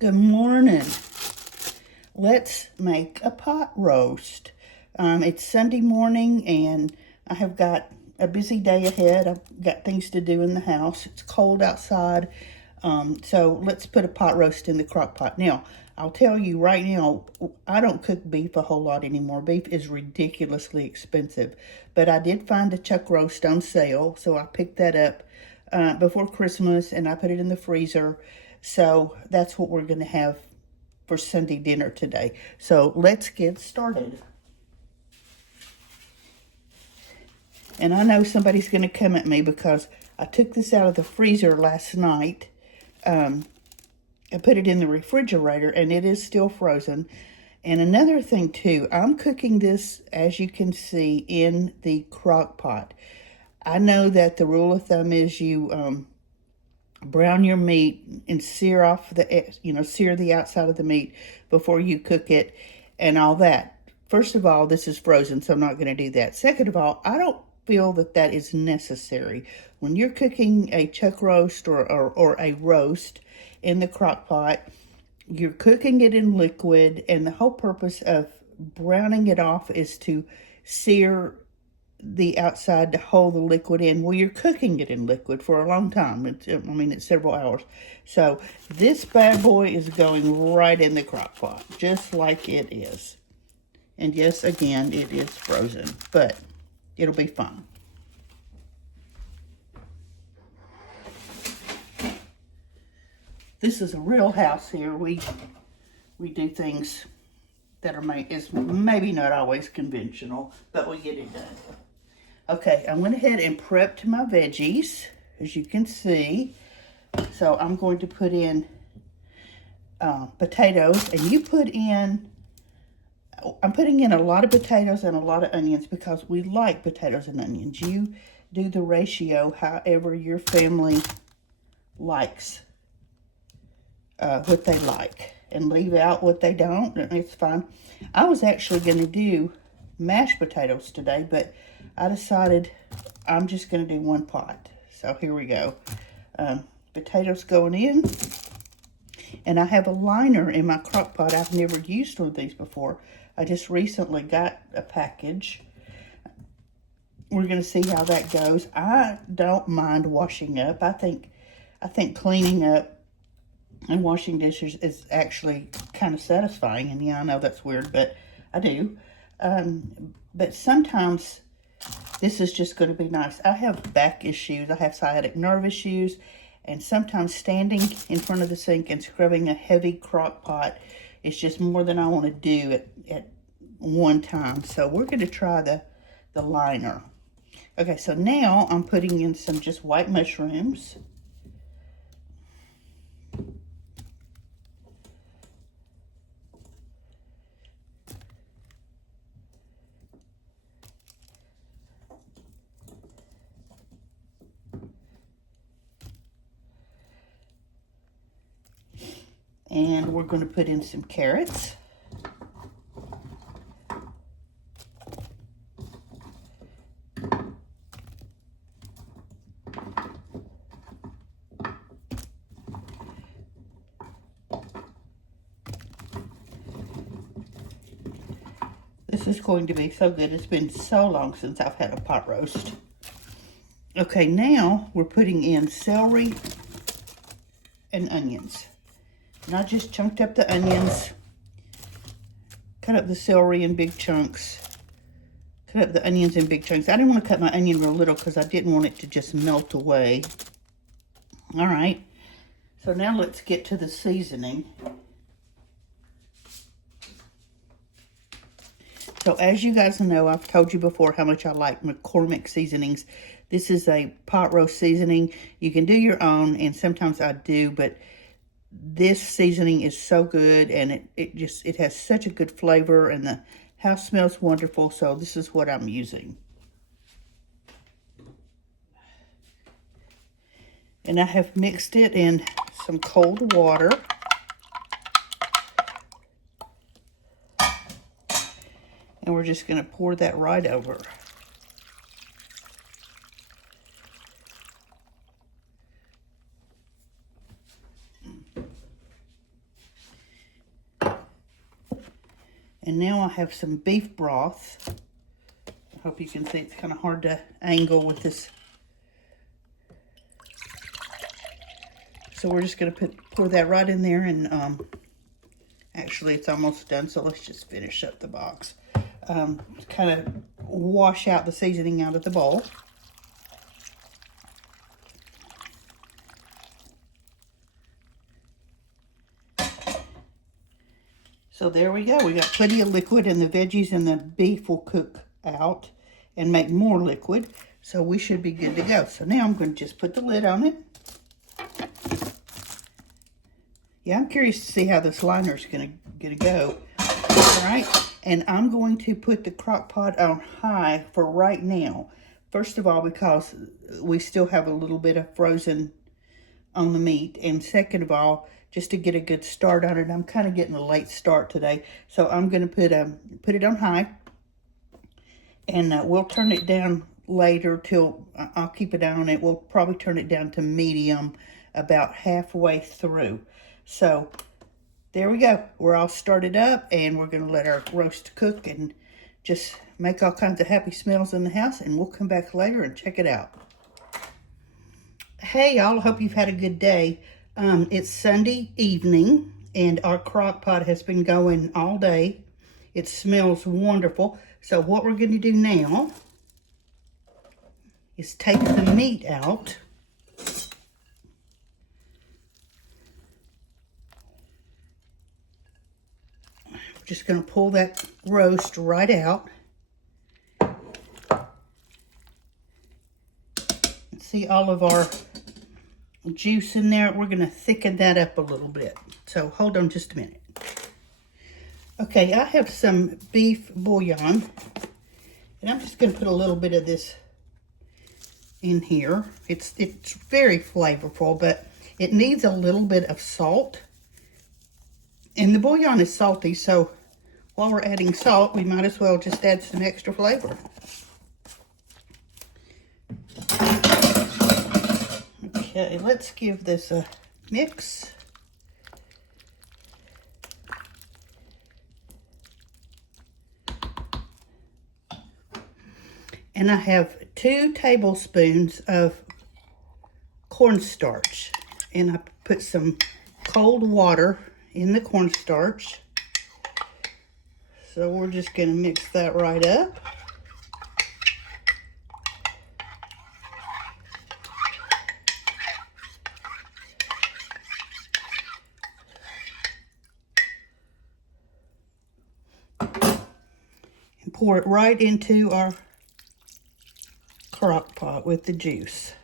Good morning. Let's make a pot roast. It's Sunday morning and I have got a busy day ahead. I've got things to do in the house. It's cold outside. So let's put a pot roast in the crock pot. Now, I'll tell you right now, I don't cook beef a whole lot anymore. Beef is ridiculously expensive. But I did find a chuck roast on sale, so I picked that up before Christmas and I put it in the freezer. So that's what we're going to have for Sunday dinner today. So let's get started. And I know somebody's going to come at me because I took this out of the freezer last night. I put it in the refrigerator and it is still frozen. And another thing too, I'm cooking this, as you can see, in the crock pot. I know that the rule of thumb is you brown your meat and sear off sear the outside of the meat before you cook it and all that. First of all, this is frozen, so I'm not going to do that. Second of all, I don't feel that that is necessary. When you're cooking a chuck roast or a roast in the crock pot, you're cooking it in liquid, and the whole purpose of browning it off is to sear the outside to hold the liquid in. Well, you're cooking it in liquid for a long time. It's several hours. So this bad boy is going right in the crock pot, just like it is. And yes, again, it is frozen, but it'll be fine. This is a real house here. We do things that are maybe not always conventional, but we get it done. Okay, I went ahead and prepped my veggies, as you can see. So I'm going to put in potatoes, and I'm putting in a lot of potatoes and a lot of onions because we like potatoes and onions. You do the ratio however your family likes what they like, and leave out what they don't. It's fine. I was actually going to do mashed potatoes today, but I decided I'm just going to do one pot. So here we go. Potatoes going in. And I have a liner in my crock pot. I've never used one of these before. I just recently got a package. We're going to see how that goes. I don't mind washing up. I think cleaning up and washing dishes is actually kind of satisfying. And yeah, I know that's weird, but I do. But sometimes this is just going to be nice. I have back issues. I have sciatic nerve issues. And sometimes standing in front of the sink and scrubbing a heavy crock pot is just more than I want to do at one time. So we're going to try the liner. Okay, so now I'm putting in some just white mushrooms. And we're going to put in some carrots. This is going to be so good. It's been so long since I've had a pot roast. Okay, now we're putting in celery and onions. And I just chunked up the onions, cut up the celery in big chunks, cut up the onions in big chunks. I didn't want to cut my onion real little because I didn't want it to just melt away. All right, so now let's get to the seasoning. So as you guys know, I've told you before how much I like McCormick seasonings. This is a pot roast seasoning. You can do your own, and sometimes I do, but this seasoning is so good, and it has such a good flavor, and the house smells wonderful. So this is what I'm using. And I have mixed it in some cold water. And we're just going to pour that right over. And now I have some beef broth. I hope you can see it's kind of hard to angle with this. So we're just going to pour that right in there, and actually it's almost done, so let's just finish up the box. Kind of wash out the seasoning out of the bowl. So there we go. We got plenty of liquid, and the veggies and the beef will cook out and make more liquid. So we should be good to go. So now I'm going to just put the lid on it. Yeah, I'm curious to see how this liner is going to go. All right. And I'm going to put the crock pot on high for right now. First of all, because we still have a little bit of frozen on the meat. And second of all, just to get a good start on it. I'm kind of getting a late start today. So I'm going to put it on high. And we'll turn it down later till, I'll keep it on it. We'll probably turn it down to medium about halfway through. So there we go. We're all started up, and we're going to let our roast cook and just make all kinds of happy smells in the house. And we'll come back later and check it out. Hey, y'all. Hope you've had a good day. It's Sunday evening, and our crock pot has been going all day. It smells wonderful. So what we're going to do now is take the meat out. We're just going to pull that roast right out. See all of our juice in there. We're going to thicken that up a little bit. So hold on just a minute. Okay, I have some beef bouillon, and I'm just going to put a little bit of this in here. It's very flavorful, but it needs a little bit of salt. And the bouillon is salty, so while we're adding salt, we might as well just add some extra flavor. Okay, let's give this a mix. And I have 2 tablespoons of cornstarch. And I put some cold water in the cornstarch. So we're just going to mix that right up. And pour it right into our crock pot with the juice.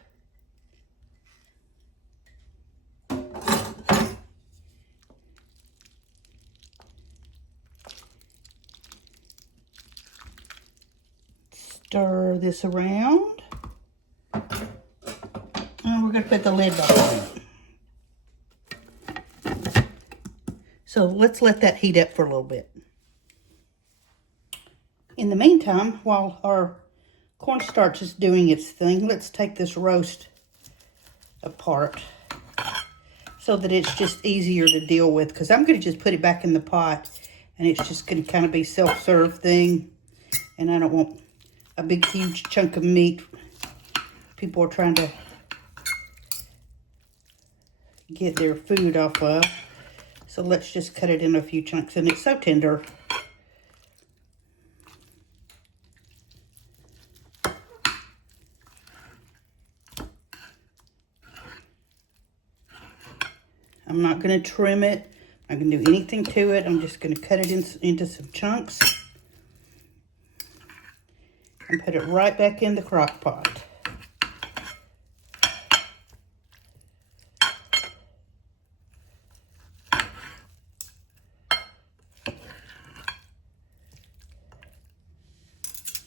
Stir this around. And we're going to put the lid back on. So let's let that heat up for a little bit. In the meantime, while our cornstarch is doing its thing, let's take this roast apart so that it's just easier to deal with, because I'm going to just put it back in the pot, and it's just going to kind of be self-serve thing, and I don't want a big huge chunk of meat people are trying to get their food off of. So let's just cut it in a few chunks, and it's so tender. I'm not going to trim it. I'm not going to do anything to it. I'm just going to cut it into some chunks and put it right back in the crock pot.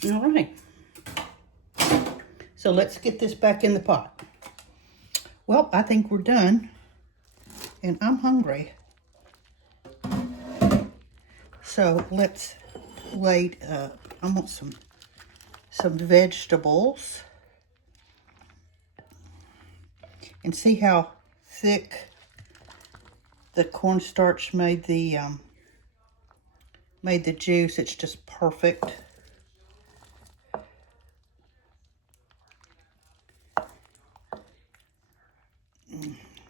All right. So let's get this back in the pot. Well, I think we're done. And I'm hungry. So let's plate up. I want some vegetables. And see how thick the cornstarch made the made the juice. It's just perfect.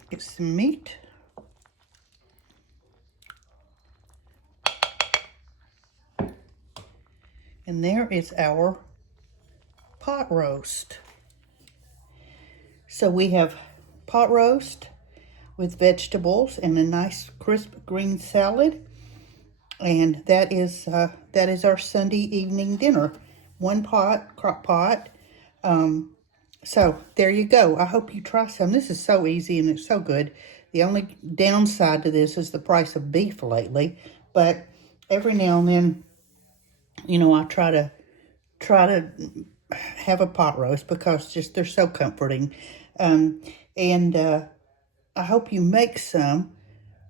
Get some meat. And there is our pot roast. So we have pot roast with vegetables and a nice crisp green salad. And that is our Sunday evening dinner. One pot, crock pot. So there you go. I hope you try some. This is so easy and it's so good. The only downside to this is the price of beef lately. But every now and then, you know, I try to have a pot roast because just they're so comforting. I hope you make some.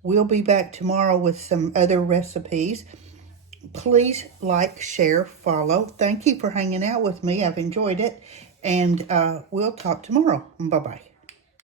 We'll be back tomorrow with some other recipes. Please like, share, follow. Thank you for hanging out with me. I've enjoyed it. And we'll talk tomorrow. Bye-bye.